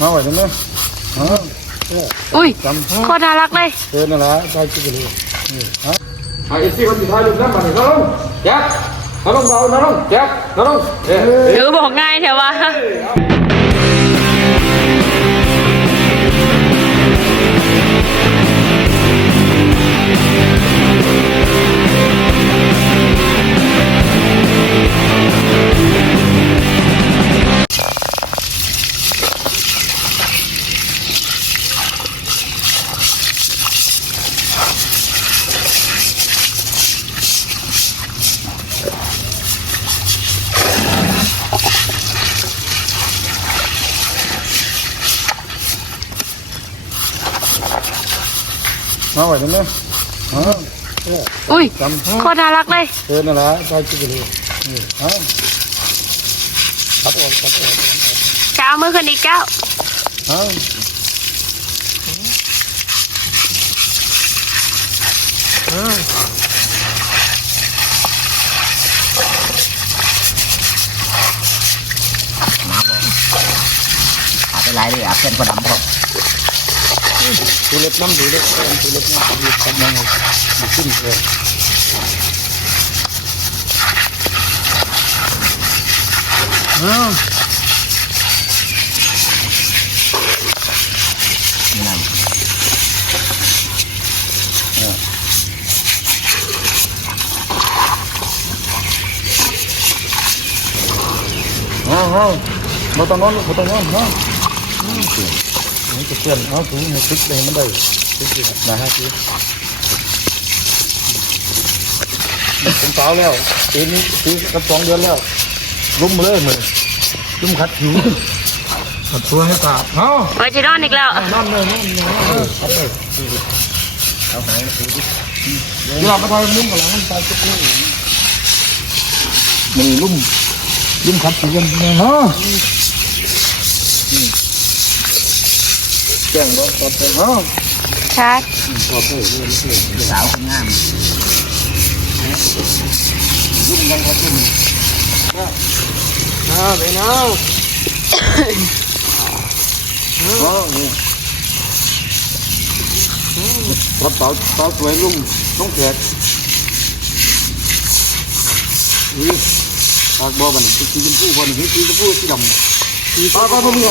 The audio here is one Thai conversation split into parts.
มาไหวจังไหมฮะอุ้ยจำโคตรน่ารักเลยเดินนั่นแหละได้กินกันเลยนี่ฮะไอ้ซี่คนสุดท้ายลูกน้ำมันน้องแจ๊คน้องเบาน้องแจ๊คน้องเอ๊ะเออบอกง่ายแถวว่า ไหวจังไหมฮะอุ้ยจำโคตรน่ารักเลยเดินนั่นแหละได้กินกันเลยนี่ฮะครับออกครับออกจะเอามือขึ้นอีกเจ้าฮะอาจจะหลายเลยอาจเป็นกระดำครับดูเล็บน้ำดูเล็บแก้มดูเล็บน้ำดูเล็บกำลังดูขึ้นเลยนี่นั่นอ๋ Tulot lang, tulot lang, tulot lang, tulot lang ng bisin. Ah. Yan. Ah. ah. Oh, oh. Butangon, butangon, ha. Okay. นี่จะเพื่อนเอาถุงให้ซึกเลยมันได้ซึกเลยนะฮะคือผมสาวแล้วปีนี้ปีกับสองเดือนแล้วลุ่มมาเลยมือลุ่มขัดผิวขัดตัวให้ตาเอ้าไว้จะนอนอีกแล้วนั่นเลยนั่นเลยครับเลยเอาหางดูดิเดี๋ยวเราไปทำลุ่มกับหลังมันตายจุกนี่มือลุ่มลุ่มขัดผิวกันนะฮะ แจ้งบอกตอบไปฮะชัดตอบไปเรื่อยๆสาวคนงามยุ่งยังครับยุ่งอ่าไปน้าอ๋อนี่รถเต่าเต่าสวยลุงต้องแขกนี่ปากบ่อมันสีชมพูบ่อนสีชมพูสีดำปากก็ต้องมีอ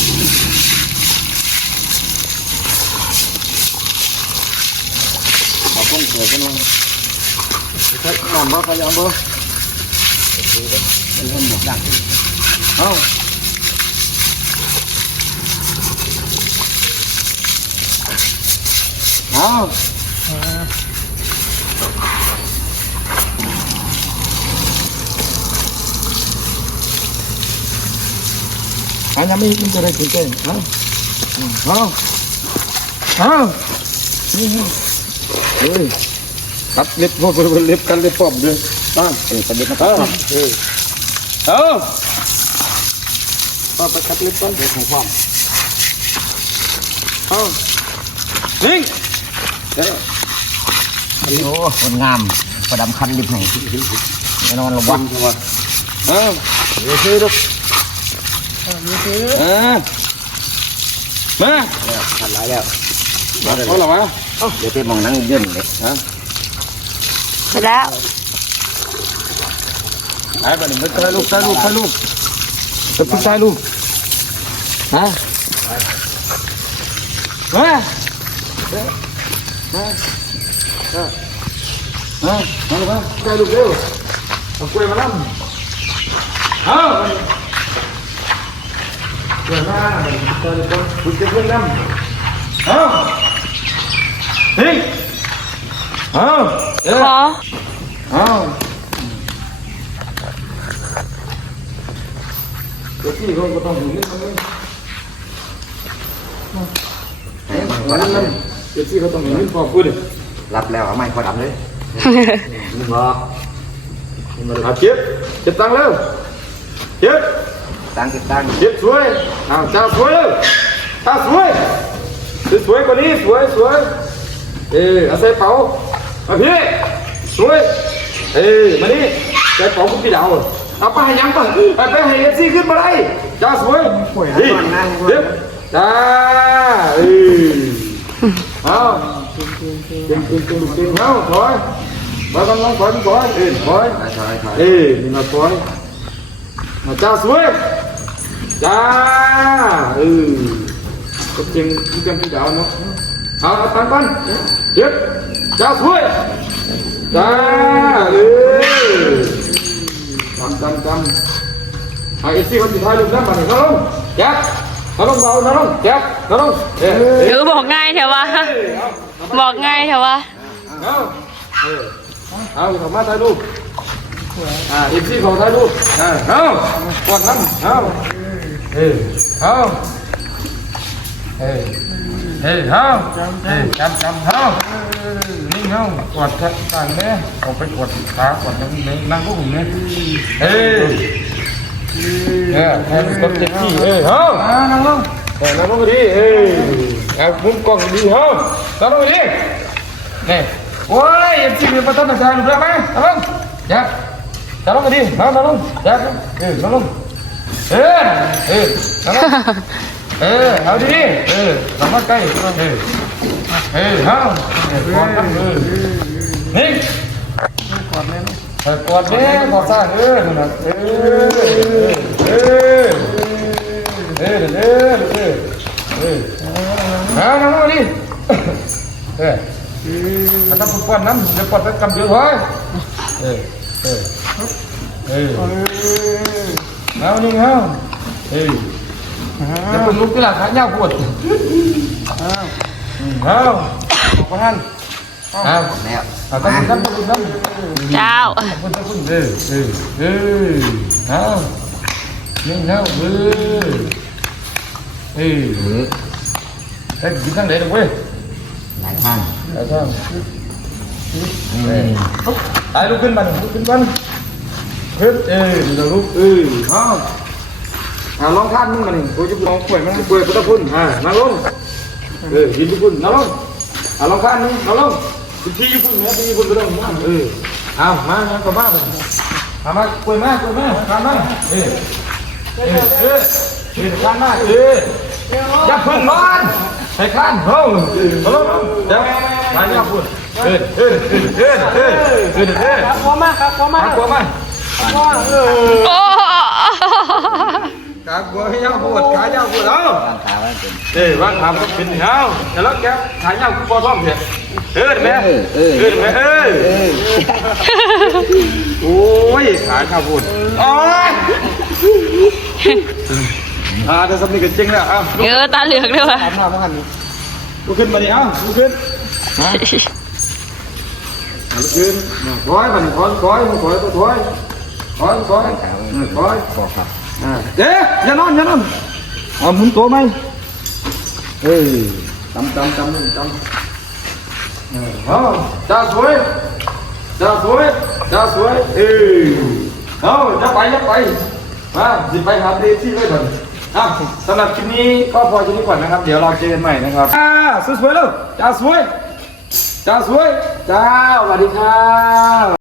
không cửa cho nó Thế, làm bớt phải ăn bớt. Mình hơn một đặc Không. Không. Anh em đi cho đây chị kênh Không. Không. Không. Không. เฮ้ยตัดเล็บพวกเล็บกันเล็บปอบเลยตั้งเออประเด็นนะคเอ้ารับเออเอ้าเอาไปคัดเล็บก่อนเด็กของความเอ้านี่เอ้าโอ้คนงามกระดำคันริบไหนแน่นอนระวัวังนจังหวะเอ้าเดี๋ยวซื้อลูกเออมาคันหลายแล้ว เอาหรอวะ เดี๋ยวไปมองนั่งเดินเลย ฮะ ไปแล้ว ไอ้บ้านนี้ถ่ายรูปถ่ายรูปถ่ายรูปจะพูดถ่ายรูปฮะมามามามามามาถ่ายรูปเร็วเอากล้วยมานั่งเอากล้วยมาถ่ายรูปก่อนคุณจะเพิ่งนั่งเอา เฮ้ยเอาเอ้ขอเอาเดี๋ยวพี่เขาก็ต้องอยู่นิดนึงพอนั่นดำเลนั่นยเดี๋ยวที่เขาต้องเห็นพอพูดเลยรับแล้วเอาไม้พอดำเลยมึงบอกเอาเจ็บเจ็บตังค์แล้วเจ็บตั้งติดตั้งเจ็บสวยอ้าวจ้าสวยเลยจ้าสวยสวยกว่านี้สวยสวย เออเอาใส่เป๋ามาพี่สวยเออมานี่ใส่เป๋าคุณพี่ดาวเอาไปให้ยังก่อนไปไปให้เอฟซีขึ้นมาได้จ้าสวยนี่เจ็บจ้าเออเอาเก่งเก่งเก่งเก่งเอาถอยไปกำลังถอยถอยเออถอยถอยถอยเอ้ยนี่มาถอยมาจ้าสวยจ้าเออก็เก่งที่กันพี่ดาวเนาะเอาเอาปันปัน Tiếp. Ra thôi, Ra Ừ Cầm cầm cầm Hai cái xíu anh thì thay luôn, lắm mà này nó không Chết Nó không vào nó không Chết Nó không Cứ một ngay theo ba Một ngay theo ba Không Không Không má thay luôn. À, ít xí phòng thay luôn. À, Không Còn năm. Không Không Không thì không? Thì chăm. chăm không? Linh không? Quạt thật tàng đấy còn phải quạt khá quạt trong đấy năng cũng cùng đấy ê nè thêm một cái gì ê không? Năng không? Để nó nó đi ê em muốn còn đi không? Nó nó đi. Nè. Ôi em chỉ biết bắt tay thằng được không em không? Dạ. Nó nó đi. Nó nó luôn. Dạ. Ừ, nó luôn. Ê ừ, nó luôn ê ê เอากดน้ำเอาเออเอาเออเออเอาเออจำจำเอานี่เอากดแทะต่างเนี่เอาไปกดขากดตรงนี้นั่งพวกผมเนี่ยเออเออแทนกดเจ็ดที่เออเอานั่งลงเออนั่งลงก็ดีเออเอามุมกล้องดีเอานั่งลงก็ดีนี่โอ้ยเอ็มซีเป็นประตูต่างๆรู้ไหมนั่งลงอย่าจะลงกันดินั่งนั่งลงอย่าเออนั่งลงเออเออนั่งลงเออ เอาดิ เออนั่งมาใกล้ เออ เออเอาเออกอดกันเออนี่กอดเลยเออกอดเลยกอดซ่าเออนั่นน่ะเออเออ เออ เออ เออ เออ เออเอานั่งดิ เออถ้าต้องปวดน้ำเดียวเฮ้ยเออ เออ เออเอานี่เอาเออเป็นลูกที่หลังขาเน่าปวดเอาเอาประทานเอาแล้วเอาต้ออเจ้าคุณต้อเออเออเออเอานี่เอาเออ Dạ, Nó cùng lúc cái là khác nhau cuột. Không. Không. Có ăn. Không. Mẹ. À, con ăn con ăn. Chào. Con ăn con. Ừ. Ừ. Ừ. Không. Nhưng không. Ừ. Ừ. Đây, chúng ta để được quên. Lại thang. Lại thang. Ừ. Ai lúc kinh bằng, lúc kinh bằng. Hết, ê, lúc, ừ, không. งขึ้นเออเดี๋ยวลุกเออเอาอ่าลองท่านมึงมาหนึ่งกูจะลองป่วยมันป่วยพุทธคุณอ่านั่งลงเออยินทุกคุณนั่งลงอ่าลองท่านมึงนั่งลงคุณพี่ญี่ปุ่นนะพี่ญี่ปุ่นก็ต้องมาเออเอามามาก็มาเลยมามาป่วยมาป่วยมาทานมาเออเออเออเออทานมาเอออย่าพึ่งนอนให้ข้านเฮ้ยมาลงเดี๋ยวมาอย่าพึ่งเออเออเออเออเออเออเออพอมากครับพอมากกากลัวไหมโอ้ กากลัวให้ยาวปวดขายาวปวดเอ้าตั้งขาไว้เป็นเอ้ยว่างถามก็เป็นเอ้าแต่แล้วแกขายาวคือปอท่อมเถอะเออแม่เออเออเออแม่เออเออโอ้ยขายข้าวปุ้นโอ้ยอ่าแต่สำนึกกันจริงแล้วเอ้าเออตาเหลือกเลยวะถามหน้าบ้านนี่ลุกขึ้นมาดิเอ้าลุกขึ้นฮะลุกขึ้นถอยมันถอยถอยมันถอยถอยถอยถอยตั้งขาไว้ถอยบอกครับ อ่าเจ๊อย่านอนอย่านอนเอาหมุนตัวไหมเอ้ยจำจำจำจำเออเอาจ้าสวยจ้าสวยจ้าสวยเอ้ยเอาจะไปจะไปมาสิไปหาเดซี่เลยก่อนอะสำหรับคลิปนี้ก็พอแค่นี้ก่อนนะครับ เดี๋ยวเราเจอกันใหม่นะครับอ่าสวยๆเลยจ้าสวยจ้าสวยจ้าสวัสดีครับ